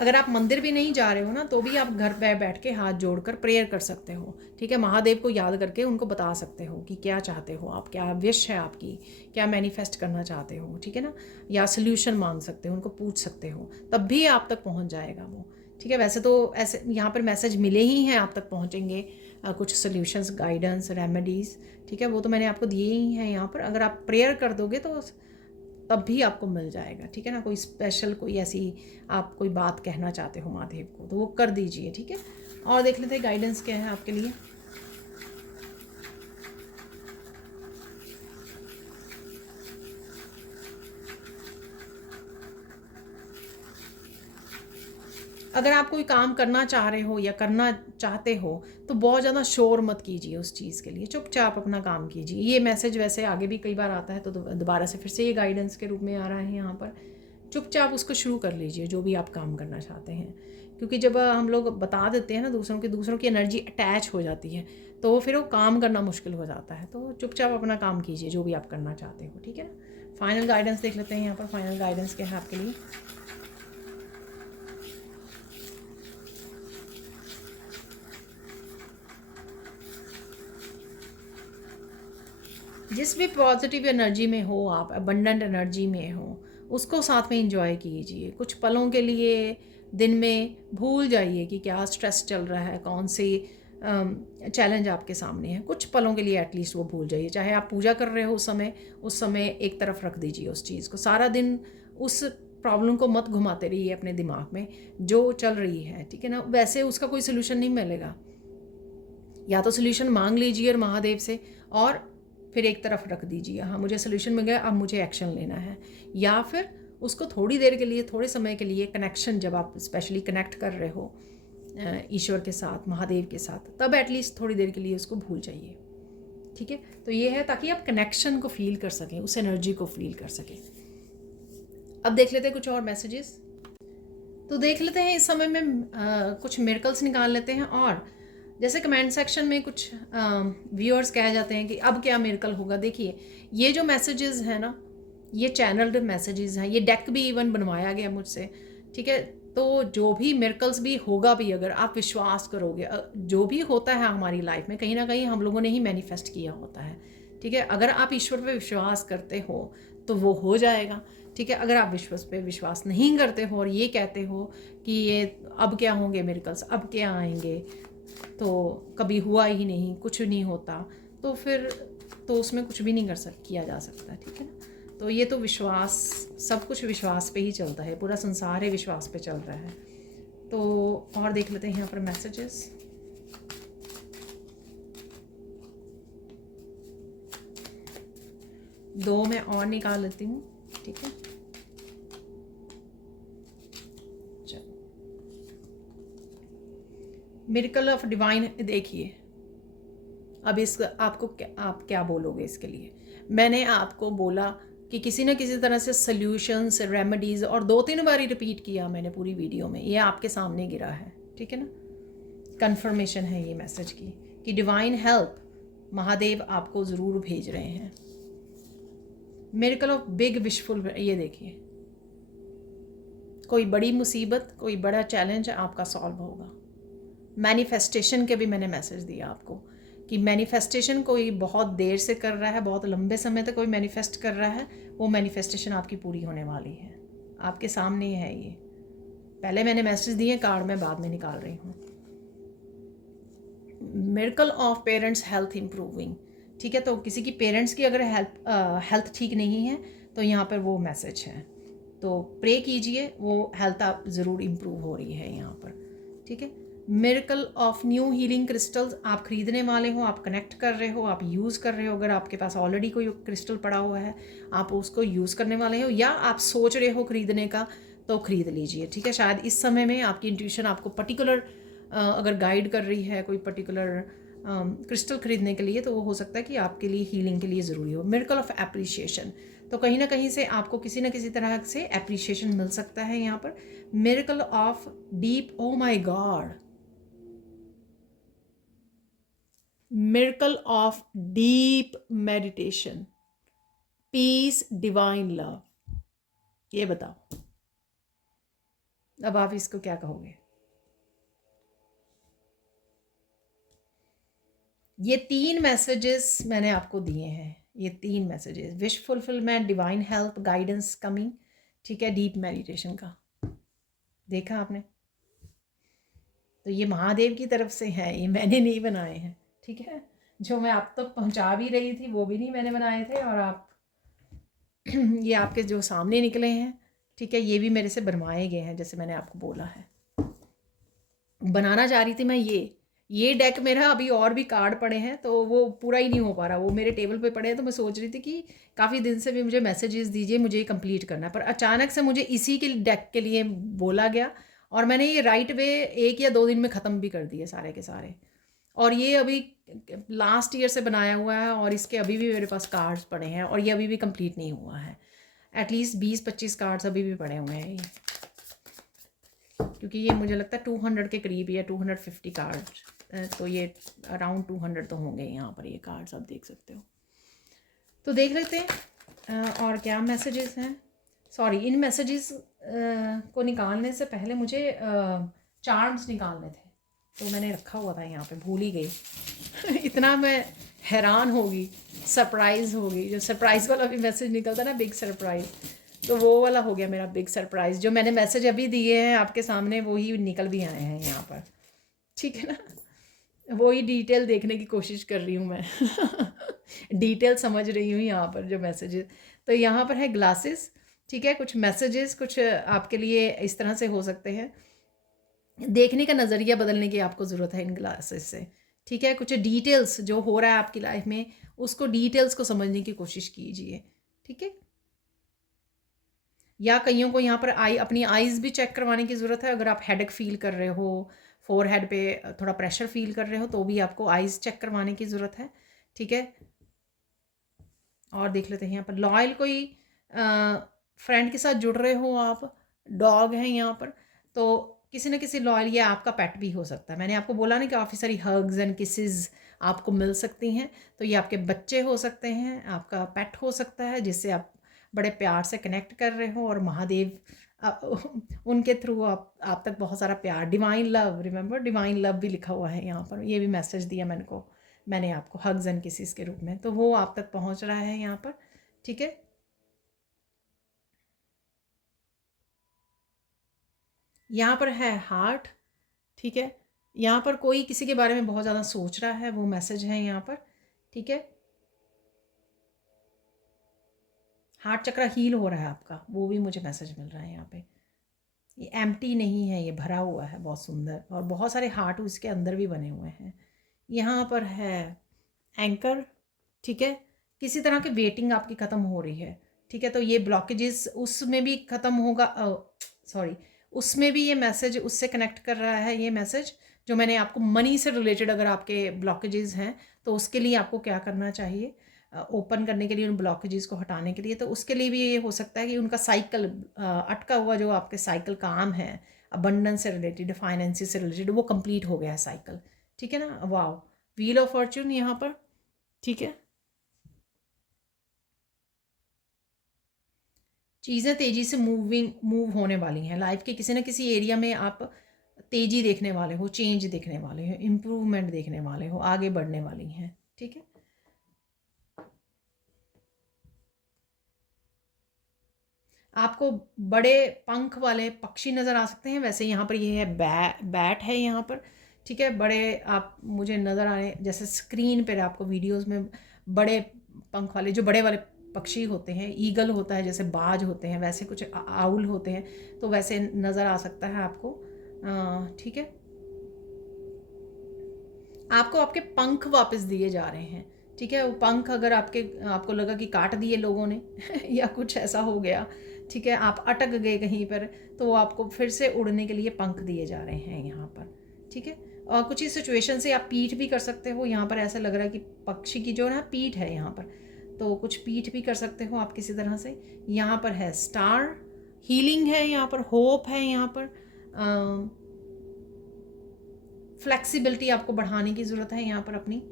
अगर आप मंदिर भी नहीं जा रहे हो ना, तो भी आप घर पे बैठ के हाथ जोड़कर प्रेयर कर सकते हो, ठीक है। महादेव को याद करके उनको बता सकते हो कि क्या चाहते हो आप, क्या विश है आपकी, क्या मैनिफेस्ट करना चाहते हो, ठीक है ना। या सोल्यूशन मांग सकते हो, उनको पूछ सकते हो, तब भी आप तक पहुंच जाएगा वो, ठीक है। वैसे तो ऐसे यहाँ पर मैसेज मिले ही हैं, आप तक पहुँचेंगे कुछ सोल्यूशंस, गाइडेंस, रेमेडीज़, ठीक है। वो तो मैंने आपको दिए ही हैं यहाँ पर। अगर आप प्रेयर कर दोगे तो तब भी आपको मिल जाएगा, ठीक है ना। कोई स्पेशल, कोई ऐसी आप कोई बात कहना चाहते हो महादेव को, तो वो कर दीजिए, ठीक है। और देख लेते हैं गाइडेंस क्या है आपके लिए। अगर आप कोई काम करना चाह रहे हो या करना चाहते हो तो बहुत ज़्यादा शोर मत कीजिए उस चीज़ के लिए, चुपचाप अपना काम कीजिए। ये मैसेज वैसे आगे भी कई बार आता है तो दोबारा से फिर से ये गाइडेंस के रूप में आ रहा है यहाँ पर। चुपचाप उसको शुरू कर लीजिए जो भी आप काम करना चाहते हैं, क्योंकि जब हम लोग बता देते हैं ना दूसरों की एनर्जी अटैच हो जाती है तो फिर वो काम करना मुश्किल हो जाता है। तो चुपचाप अपना काम कीजिए जो भी आप करना चाहते हो, ठीक है ना। फाइनल गाइडेंस देख लेते हैं यहाँ पर। फाइनल गाइडेंस क्या है आपके लिए। जिस भी पॉजिटिव एनर्जी में हो आप, अबंडेंट एनर्जी में हो, उसको साथ में इंजॉय कीजिए। कुछ पलों के लिए दिन में भूल जाइए कि क्या स्ट्रेस चल रहा है, कौन सी चैलेंज आपके सामने है। कुछ पलों के लिए एटलीस्ट वो भूल जाइए। चाहे आप पूजा कर रहे हो उस समय एक तरफ रख दीजिए उस चीज़ को। सारा दिन उस प्रॉब्लम को मत घुमाते रहिए अपने दिमाग में जो चल रही है, ठीक है ना। वैसे उसका कोई सोल्यूशन नहीं मिलेगा। या तो सोल्यूशन मांग लीजिए और महादेव से, और फिर एक तरफ रख दीजिए, हाँ मुझे सोल्यूशन मिल गया, अब मुझे एक्शन लेना है। या फिर उसको थोड़ी देर के लिए, थोड़े समय के लिए कनेक्शन, जब आप स्पेशली कनेक्ट कर रहे हो ईश्वर के साथ, महादेव के साथ, तब एटलीस्ट थोड़ी देर के लिए उसको भूल जाइए, ठीक है। तो ये है ताकि आप कनेक्शन को फील कर सकें, उस एनर्जी को फील कर सकें। अब देख लेते हैं कुछ और मैसेजेस। तो देख लेते हैं इस समय में कुछ मिरेकल्स निकाल लेते हैं। और जैसे कमेंट सेक्शन में कुछ व्यूअर्स कह जाते हैं कि अब क्या मिरेकल होगा। देखिए ये जो मैसेजेस हैं ना, ये चैनल्ड मैसेजेस हैं, ये डेक भी इवन बनवाया गया मुझसे, ठीक है। तो जो भी मिरेकल्स भी होगा भी, अगर आप विश्वास करोगे, जो भी होता है हमारी लाइफ में कहीं ना कहीं हम लोगों ने ही मैनिफेस्ट किया होता है, ठीक है। अगर आप ईश्वर पे विश्वास करते हो तो वो हो जाएगा, ठीक है। अगर आप ईश्वर पे विश्वास नहीं करते हो और ये कहते हो कि ये अब क्या होंगे मिरेकल्स, अब क्या आएंगे, तो कभी हुआ ही नहीं, कुछ नहीं होता, तो फिर तो उसमें कुछ भी नहीं किया जा सकता, ठीक है ना। तो ये तो विश्वास, सब कुछ विश्वास पे ही चलता है, पूरा संसार ही विश्वास पे चल रहा है। तो और देख लेते हैं यहाँ पर मैसेजेस। दो मैं और निकाल लेती हूँ, ठीक है। मिरेकल ऑफ डिवाइन, देखिए अब इस आपको आप क्या बोलोगे इसके लिए। मैंने आपको बोला कि किसी न किसी तरह से सॉल्यूशंस, रेमेडीज़, और 2-3 बार ही रिपीट किया मैंने पूरी वीडियो में, ये आपके सामने गिरा है, ठीक है ना। कंफर्मेशन है ये मैसेज की कि डिवाइन हेल्प महादेव आपको ज़रूर भेज रहे हैं। मिरेकल ऑफ बिग विशफुल, ये देखिए कोई बड़ी मुसीबत, कोई बड़ा चैलेंज आपका सॉल्व होगा। मैनिफेस्टेशन के भी मैंने मैसेज दिया आपको कि मैनिफेस्टेशन कोई बहुत देर से कर रहा है, बहुत लंबे समय तक कोई मैनिफेस्ट कर रहा है, वो मैनिफेस्टेशन आपकी पूरी होने वाली है। आपके सामने ही है ये। पहले मैंने मैसेज दिए कार्ड में, बाद में निकाल रही हूँ। Miracle of parents health improving, ठीक है। तो किसी की पेरेंट्स की अगर हेल्थ ठीक नहीं है तो यहाँ पर वो मैसेज है, तो प्रे कीजिए, वो हेल्थ आप ज़रूर इम्प्रूव हो रही है यहाँ पर, ठीक है। Miracle of new healing crystals, आप ख़रीदने वाले हो, आप कनेक्ट कर रहे हो, आप यूज़ कर रहे हो। अगर आपके पास ऑलरेडी कोई क्रिस्टल पड़ा हुआ है, आप उसको यूज़ करने वाले हो, या आप सोच रहे हो ख़रीदने का, तो ख़रीद लीजिए, ठीक है। शायद इस समय में आपकी इंट्यूशन आपको पर्टिकुलर अगर गाइड कर रही है कोई पर्टिकुलर क्रिस्टल ख़रीदने के लिए, तो वो हो सकता है कि आपके लिए हीलिंग के लिए ज़रूरी हो। मिरेकल ऑफ एप्रिशिएशन, तो कहीं ना कहीं से आपको किसी न किसी तरह से एप्रिशिएशन मिल सकता है यहाँ पर। Miracle of deep, oh my God, miracle of deep meditation, peace, divine love. ये बताओ अब आप इसको क्या कहोगे। ये 3 मैसेजेस मैंने आपको दिए हैं, ये 3 messages, wish fulfilment, divine help, guidance coming, ठीक है, डीप मेडिटेशन का। देखा आपने, तो ये महादेव की तरफ से है, ये मैंने नहीं बनाए हैं, ठीक है। जो मैं आप तक पहुंचा भी रही थी वो भी नहीं मैंने बनाए थे, और आप ये आपके जो सामने निकले हैं, ठीक है, ये भी मेरे से बनवाए गए हैं, जैसे मैंने आपको बोला है। बनाना चाह रही थी मैं ये डेक, मेरा अभी और भी कार्ड पड़े हैं तो वो पूरा ही नहीं हो पा रहा, वो मेरे टेबल पे पड़े हैं। तो मैं सोच रही थी कि काफ़ी दिन से भी मुझे मैसेजेस दीजिए, मुझे कंप्लीट करना है, पर अचानक से मुझे इसी के डेक के लिए बोला गया और मैंने ये राइट वे 1 या 2 दिन में ख़त्म भी कर दिए सारे के सारे। और ये अभी लास्ट ईयर से बनाया हुआ है और इसके अभी भी मेरे पास कार्ड्स पड़े हैं और ये अभी भी कंप्लीट नहीं हुआ है। एटलीस्ट 20-25 कार्ड्स अभी भी पड़े हुए हैं ये, क्योंकि ये मुझे लगता है 200 के करीब या 250 कार्ड, तो ये अराउंड 200 तो होंगे यहाँ पर ये कार्ड्स, आप देख सकते हो। तो देख लेते हैं और क्या मैसेजेस हैं। सॉरी, इन मैसेजेस को निकालने से पहले मुझे चार्म्स निकालने थे, तो मैंने रखा हुआ था यहाँ पे, भूल ही गई। इतना मैं हैरान होगी, सरप्राइज़ होगी। जो सरप्राइज़ वाला भी मैसेज निकलता है ना, बिग सरप्राइज़, तो वो वाला हो गया मेरा बिग सरप्राइज़। जो मैंने मैसेज अभी दिए हैं आपके सामने, वो ही निकल भी आए हैं यहाँ पर, ठीक है ना। वही डिटेल देखने की कोशिश कर रही हूँ मैं। डिटेल समझ रही हूँ यहाँ पर जो मैसेजेस। तो यहाँ पर है ग्लासेस, ठीक है। कुछ मैसेजेस कुछ आपके लिए इस तरह से हो सकते हैं, देखने का नज़रिया बदलने की आपको ज़रूरत है इन ग्लासेस से, ठीक है। कुछ डिटेल्स जो हो रहा है आपकी लाइफ में, उसको डिटेल्स को समझने की कोशिश कीजिए, ठीक है। या कईयों को यहाँ पर अपनी आइज़ भी चेक करवाने की ज़रूरत है। अगर आप हेडेक फील कर रहे हो, फोरहेड पे थोड़ा प्रेशर फील कर रहे हो, तो भी आपको आइज़ चेक करवाने की ज़रूरत है, ठीक है। और देख लेते हैं यहाँ पर लॉयल कोई फ्रेंड के साथ जुड़ रहे हो आप, डॉग है यहाँ पर, तो किसी न किसी लॉयल, ये आपका पेट भी हो सकता है। मैंने आपको बोला ना, काफ़ी सारी हग्स एंड किसेस आपको मिल सकती हैं, तो ये आपके बच्चे हो सकते हैं, आपका पेट हो सकता है जिससे आप बड़े प्यार से कनेक्ट कर रहे हो, और महादेव उनके थ्रू आप तक बहुत सारा प्यार, divine love, remember divine love भी लिखा हुआ है यहाँ पर। ये भी मैसेज दिया मैंने आपको हग्स एंड किसेस के रूप में, तो वो आप तक पहुँच रहा है यहाँ पर, ठीक है। यहाँ पर है हार्ट, ठीक है। यहाँ पर कोई किसी के बारे में बहुत ज़्यादा सोच रहा है, वो मैसेज है यहाँ पर, ठीक है। हार्ट चक्र हील हो रहा है आपका, वो भी मुझे मैसेज मिल रहा है यहाँ पे। ये एम्प्टी नहीं है, ये भरा हुआ है, बहुत सुंदर, और बहुत सारे हार्ट उसके अंदर भी बने हुए हैं। यहाँ पर है एंकर, ठीक है। किसी तरह की वेटिंग आपकी ख़त्म हो रही है, ठीक है। तो ये ब्लॉकेजेस उसमें भी ख़त्म होगा, सॉरी, उसमें भी ये मैसेज उससे कनेक्ट कर रहा है। ये मैसेज जो मैंने आपको मनी से रिलेटेड, अगर आपके ब्लॉकेजेस हैं तो उसके लिए आपको क्या करना चाहिए, ओपन करने के लिए, उन ब्लॉकेजेस को हटाने के लिए, तो उसके लिए भी ये हो सकता है कि उनका साइकिल, अटका हुआ जो आपके साइकिल काम है अबंडेंस से रिलेटेड, फाइनेंसिस से रिलेटेड, वो कंप्लीट हो गया है साइकिल, ठीक है ना। वाओ, व्हील ऑफ फॉर्च्यून यहाँ पर, ठीक है। चीज़ें तेज़ी से मूव होने वाली हैं लाइफ के किसी न किसी एरिया में। आप तेज़ी देखने वाले हो, चेंज देखने वाले हो, इम्प्रूवमेंट देखने वाले हो, आगे बढ़ने वाली हैं, ठीक है। आपको बड़े पंख वाले पक्षी नज़र आ सकते हैं। वैसे यहाँ पर ये है बैट है यहाँ पर, ठीक है। बड़े आप मुझे नज़र आ रहे हैं, जैसे स्क्रीन पर आपको वीडियोस में बड़े पंख वाले, जो बड़े वाले पक्षी होते हैं, ईगल होता है, जैसे बाज होते हैं, वैसे कुछ आउल होते हैं, तो वैसे नज़र आ सकता है आपको, ठीक है। आपको आपके पंख वापस दिए जा रहे हैं, ठीक है। वो पंख अगर आपको लगा कि काट दिए लोगों ने या कुछ ऐसा हो गया, ठीक है, आप अटक गए कहीं पर, तो वो आपको फिर से उड़ने के लिए पंख दिए जा रहे हैं यहाँ पर, ठीक है। और कुछ ही सिचुएशन से आप पीठ भी कर सकते हो। यहाँ पर ऐसा लग रहा है कि पक्षी की जो है ना पीठ है यहाँ पर, तो कुछ पीठ भी कर सकते हो आप किसी तरह से। यहाँ पर है स्टार, हीलिंग है यहाँ पर, होप है यहाँ पर, फ्लेक्सिबिलिटी आपको बढ़ाने की ज़रूरत है यहाँ पर अपनी,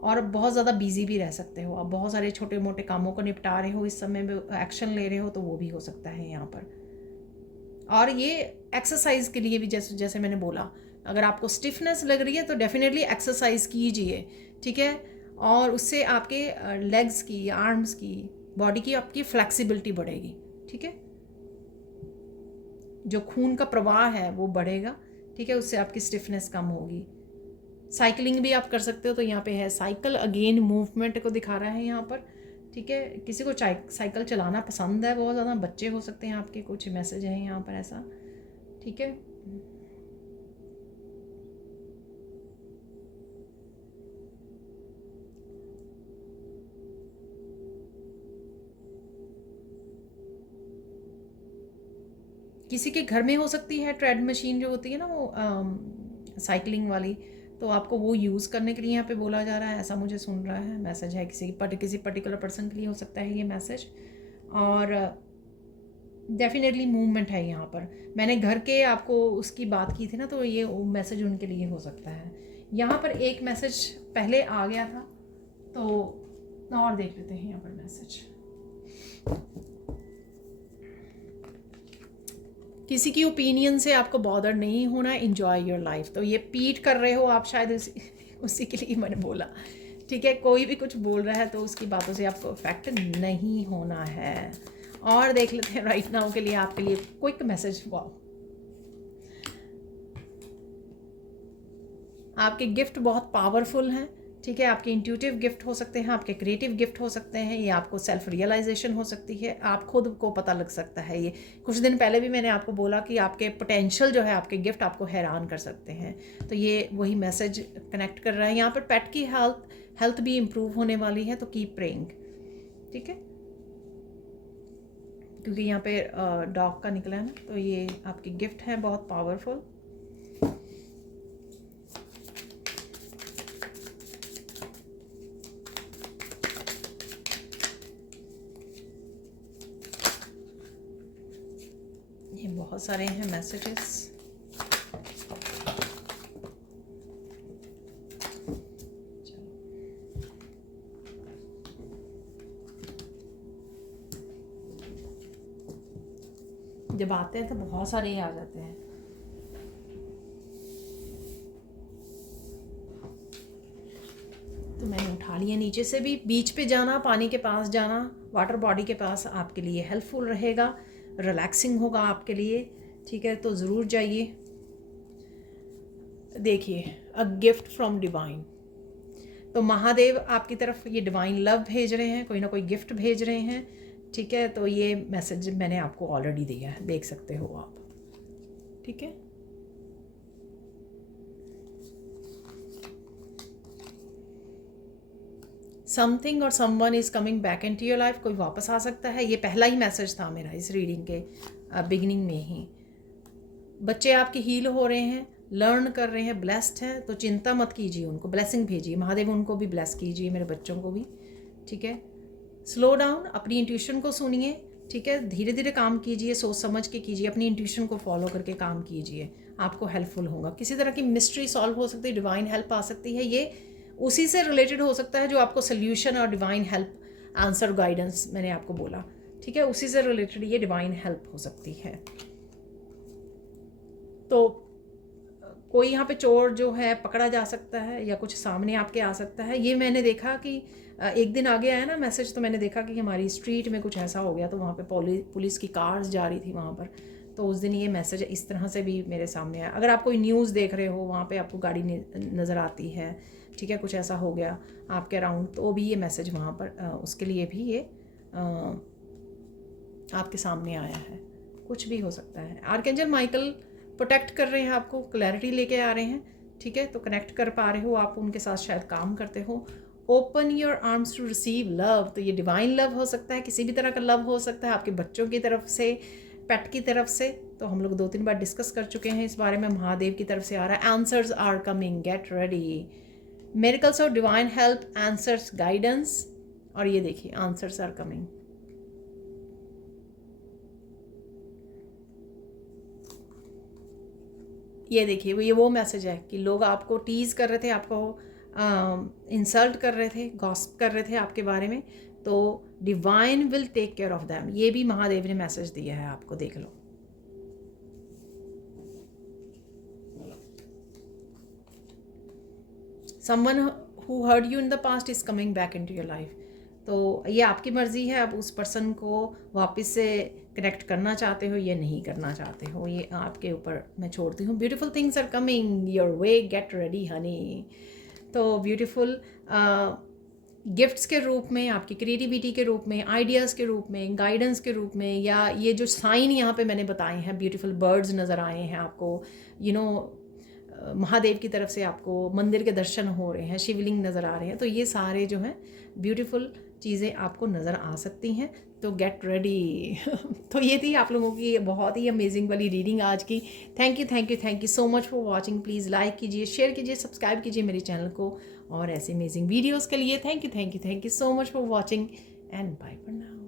और बहुत ज़्यादा बिजी भी रह सकते हो आप, बहुत सारे छोटे मोटे कामों को निपटा रहे हो इस समय में, एक्शन ले रहे हो, तो वो भी हो सकता है यहाँ पर। और ये एक्सरसाइज के लिए भी, जैसे जैसे मैंने बोला, अगर आपको स्टिफनेस लग रही है तो डेफिनेटली एक्सरसाइज कीजिए, ठीक है। और उससे आपके लेग्स की, आर्म्स की, बॉडी की आपकी फ्लेक्सिबिलिटी बढ़ेगी, ठीक है। जो खून का प्रवाह है वो बढ़ेगा, ठीक है, उससे आपकी स्टिफनेस कम होगी। साइकिलिंग भी आप कर सकते हो, तो यहाँ पे है साइकिल, अगेन मूवमेंट को दिखा रहा है यहाँ पर, ठीक है। किसी को साइकिल चलाना पसंद है, बहुत ज़्यादा बच्चे हो सकते हैं आपके, कुछ मैसेज है यहाँ पर ऐसा, ठीक है। किसी के घर में हो सकती है ट्रेड मशीन जो होती है ना, वो साइकिलिंग वाली, तो आपको वो यूज़ करने के लिए यहाँ पे बोला जा रहा है, ऐसा मुझे सुन रहा है। मैसेज है किसी पर्टिकुलर पर्सन के लिए हो सकता है ये मैसेज। और डेफिनेटली मूवमेंट है यहाँ पर। मैंने घर के आपको उसकी बात की थी ना, तो ये मैसेज उनके लिए हो सकता है। यहाँ पर एक मैसेज पहले आ गया था, तो और देख लेते हैं यहाँ पर मैसेज। किसी की ओपिनियन से आपको बॉदर नहीं होना, एंजॉय योर लाइफ। तो ये पीट कर रहे हो आप शायद, उसी के लिए मैंने बोला, ठीक है। कोई भी कुछ बोल रहा है तो उसकी बातों से आपको अफेक्ट नहीं होना है। और देख लेते हैं राइट नाउ के लिए आपके लिए क्विक मैसेज। वाओ, आपके गिफ्ट बहुत पावरफुल हैं, ठीक है। आपके इंट्यूटिव गिफ्ट हो सकते हैं, आपके क्रिएटिव गिफ्ट हो सकते हैं, ये आपको सेल्फ रियलाइजेशन हो सकती है, आप खुद को पता लग सकता है। ये कुछ दिन पहले भी मैंने आपको बोला कि आपके पोटेंशियल जो है, आपके गिफ्ट आपको हैरान कर सकते हैं। तो ये वही मैसेज कनेक्ट कर रहा है। यहाँ पर पेट की हेल्थ भी इम्प्रूव होने वाली है, तो कीप प्रेइंग, ठीक है। क्योंकि यहाँ पे डॉग का निकला है ना, तो ये आपके गिफ्ट हैं बहुत पावरफुल। ये बहुत सारे हैं मैसेजेस। जब आते हैं तो बहुत सारे ही आ जाते हैं। तो मैंने उठा लिया नीचे से भी। बीच पे जाना, पानी के पास जाना, वाटर बॉडी के पास आपके लिए हेल्पफुल रहेगा, रिलैक्सिंग होगा आपके लिए, ठीक है। तो ज़रूर जाइए। देखिए, अ गिफ्ट फ्रॉम डिवाइन। तो महादेव आपकी तरफ ये डिवाइन लव भेज रहे हैं, कोई ना कोई गिफ्ट भेज रहे हैं, ठीक है। तो ये मैसेज मैंने आपको ऑलरेडी दिया है, देख सकते हो आप, ठीक है। समथिंग और someone is coming back into your life. कोई वापस आ सकता है। ये पहला ही मैसेज था मेरा इस रीडिंग के बिगिनिंग में ही। बच्चे आपके हील हो रहे हैं, लर्न कर रहे हैं, ब्लेस्ड हैं, तो चिंता मत कीजिए, उनको ब्लेसिंग भेजिए। महादेव उनको भी ब्लेस कीजिए, मेरे बच्चों को भी, ठीक है। स्लो डाउन, अपनी इंट्यूशन को सुनिए, ठीक है। धीरे धीरे काम कीजिए, सोच समझ के कीजिए, अपनी इंट्यूशन को फॉलो करके काम कीजिए, आपको हेल्पफुल होगा। किसी तरह की मिस्ट्री सॉल्व हो सकती है, डिवाइन हेल्प आ सकती है। ये उसी से रिलेटेड हो सकता है जो आपको सोल्यूशन और डिवाइन हेल्प, आंसर, गाइडेंस मैंने आपको बोला, ठीक है। उसी से रिलेटेड ये डिवाइन हेल्प हो सकती है। तो कोई यहाँ पे चोर जो है पकड़ा जा सकता है, या कुछ सामने आपके आ सकता है। ये मैंने देखा कि एक दिन आगे आया ना मैसेज, तो मैंने देखा कि हमारी स्ट्रीट में कुछ ऐसा हो गया, तो वहाँ पे पुलिस की कार्स जा रही थी वहाँ पर। तो उस दिन ये मैसेज इस तरह से भी मेरे सामने आया। अगर आप कोई न्यूज़ देख रहे हो, वहाँ पे आपको गाड़ी नज़र आती है, ठीक है, कुछ ऐसा हो गया आपके अराउंड, तो भी ये मैसेज वहाँ पर उसके लिए भी ये आपके सामने आया है। कुछ भी हो सकता है। आर्कएंजल माइकल प्रोटेक्ट कर रहे हैं आपको, क्लैरिटी लेके आ रहे हैं, ठीक है। तो कनेक्ट कर पा रहे हो आप उनके साथ, शायद काम करते हो। Open your arms to receive love. तो ये डिवाइन लव हो सकता है, किसी भी तरह का लव हो सकता है, आपके बच्चों की तरफ से, पेट की तरफ से। तो हम लोग 2-3 बार डिस्कस कर चुके हैं इस बारे में। महादेव की तरफ से आ रहा है, answers are coming, get ready. Miracles of divine help, answers, guidance. और ये देखिए, आंसर्स आर कमिंग। ये देखिए, ये वो मैसेज है कि लोग आपको टीज़ कर रहे थे, आपको इंसल्ट कर रहे थे, गॉसिप कर रहे थे आपके बारे में, तो divine will take care of them. ये भी महादेव ने मैसेज दिया है आपको, देख लो। Someone who hurt you in the past is coming back into your life. तो ये आपकी मर्ज़ी है, आप उस पर्सन को वापस से कनेक्ट करना चाहते हो या नहीं करना चाहते हो, ये आपके ऊपर मैं छोड़ती हूँ। Beautiful things are coming your way, get ready honey. तो ब्यूटीफुल गिफ्ट्स के रूप में, आपकी क्रिएटिविटी के रूप में, आइडियाज़ के रूप में, गाइडेंस के रूप में, या ये जो साइन यहाँ पे मैंने बताए हैं, ब्यूटीफुल बर्ड्स नज़र आए हैं आपको, यू नो महादेव की तरफ से आपको मंदिर के दर्शन हो रहे हैं, शिवलिंग नज़र आ रहे हैं, तो ये सारे जो हैं ब्यूटीफुल चीज़ें आपको नज़र आ सकती हैं। तो गेट रेडी। तो ये थी आप लोगों की बहुत ही अमेजिंग वाली रीडिंग आज की। Thank you thank you thank you so much for watching. Please like कीजिए, शेयर कीजिए, सब्सक्राइब कीजिए मेरे चैनल को और ऐसे अमेजिंग वीडियोज़ के लिए। Thank you so much for watching and bye for now.